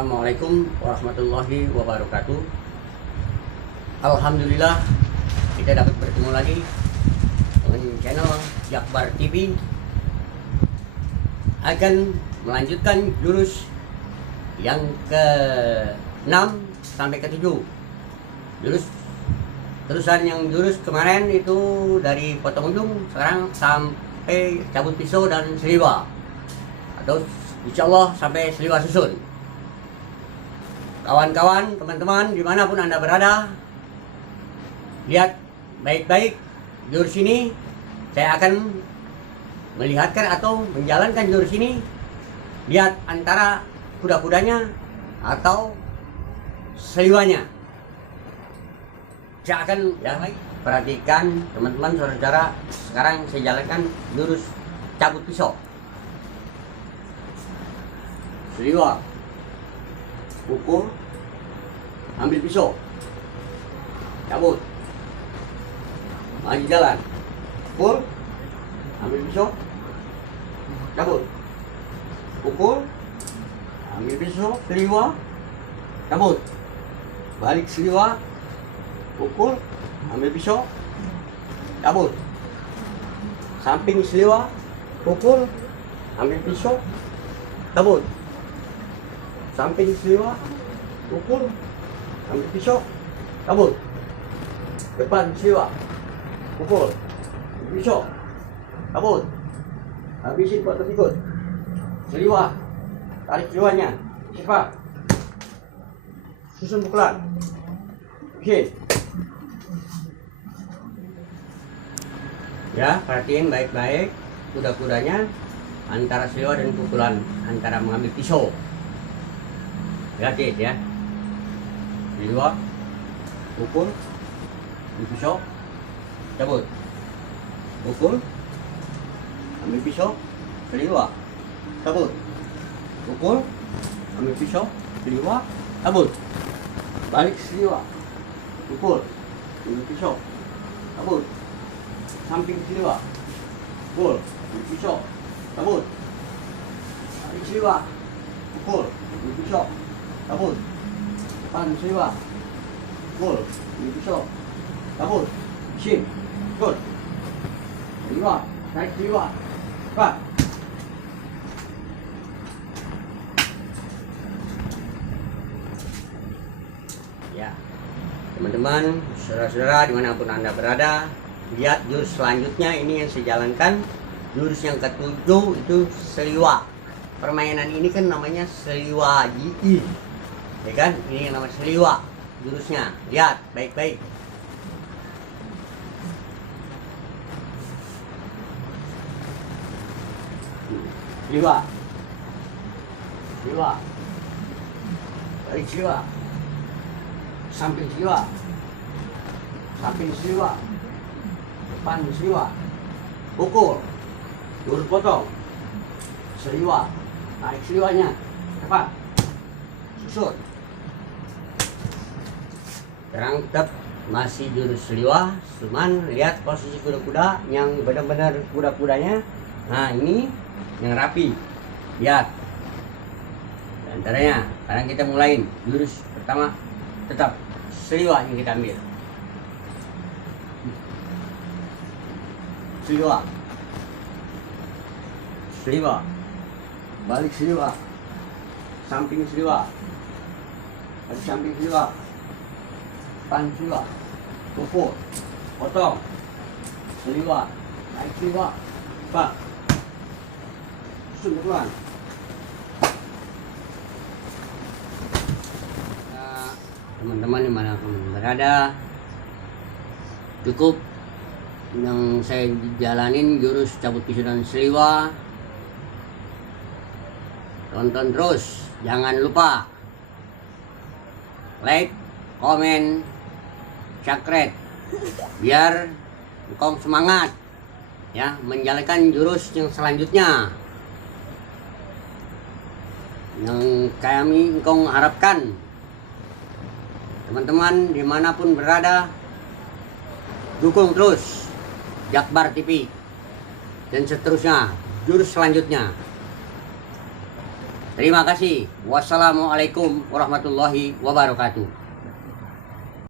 Assalamualaikum warahmatullahi wabarakatuh. Alhamdulillah kita dapat bertemu lagi dengan channel Jakbar TV. Akan melanjutkan jurus yang ke-6 sampai ke-7. Jurus kemarin itu dari potong ujung, sekarang sampai cabut pisau dan seliwa, atau insya Allah sampai seliwa susun. Kawan-kawan, teman-teman, dimanapun Anda berada, lihat baik-baik jurus ini. Saya akan melihatkan atau menjalankan jurus ini. Lihat antara kuda-kudanya atau seliwanya. Saya akan perhatikan teman-teman, saudara-saudara. Sekarang saya jalankan jurus cabut pisau. Seliwa, pukul, ambil pisau, cabut, maju jalan, pukul, ambil pisau, cabut, pukul, ambil pisau, seliwa, cabut, balik seliwa, pukul, ambil pisau, cabut, samping seliwa, pukul, ambil pisau, cabut, samping seliwa, pukul, ambil pisau, cabut, depan seliwa, pukul, ambil pisau, cabut, habisin buat ikut seliwa, tarik seliwanya, cepat, susun pukulan, habisin. Ya, perhatiin baik-baik kuda-kudanya antara seliwa dan pukulan, antara mengambil pisau. Lihat ya, seliwa, pukul, ambil pisau, cabut, pukul, ambil pisau, seliwa, cabut, pukul, ambil pisau, seliwa, cabut, balik seliwa, pukul, ambil pisau, cabut, samping seliwa, pukul, ambil pisau, cabut, balik seliwa, pukul, ambil pisau, cabut, depan seliwa, pukul, ambil pisau, cabut, sim, ikut, seliwa, tarik seliwa, cepat. Ya, teman-teman, saudara-saudara dimanapun Anda berada, lihat jurus selanjutnya. Ini yang saya jalankan, jurus yang ke-7 itu seliwa. Permainan ini kan namanya seliwa GI, ya kan? Ini yang namanya seliwa jurusnya. Lihat baik-baik. Seliwa, seliwa, balik seliwa, samping seliwa, samping seliwa, depan seliwa, pukul, lurus potong, seliwa, tarik seliwanya, cepat, susun. Sekarang tetap masih jurus seliwa, cuman lihat posisi kuda-kuda yang benar-benar kuda-kudanya. Nah, ini yang rapi. Lihat. Di antaranya, sekarang kita mulai jurus pertama, tetap seliwa yang kita ambil. Seliwa, seliwa, balik seliwa, samping seliwa, balik samping seliwa, depan seliwa, pukul, potong, seliwa, naik seliwa, pak, susun pukulan. Teman-teman dimanapun berada, cukup yang saya jalanin jurus cabut pisau dan seliwa. Tonton terus, jangan lupa like, komen, subscribe, biar engkau semangat ya menjalankan jurus yang selanjutnya yang kami engkau harapkan. Teman-teman dimanapun berada, dukung terus Jakbar TV dan seterusnya jurus selanjutnya. Terima kasih. Wassalamualaikum warahmatullahi wabarakatuh.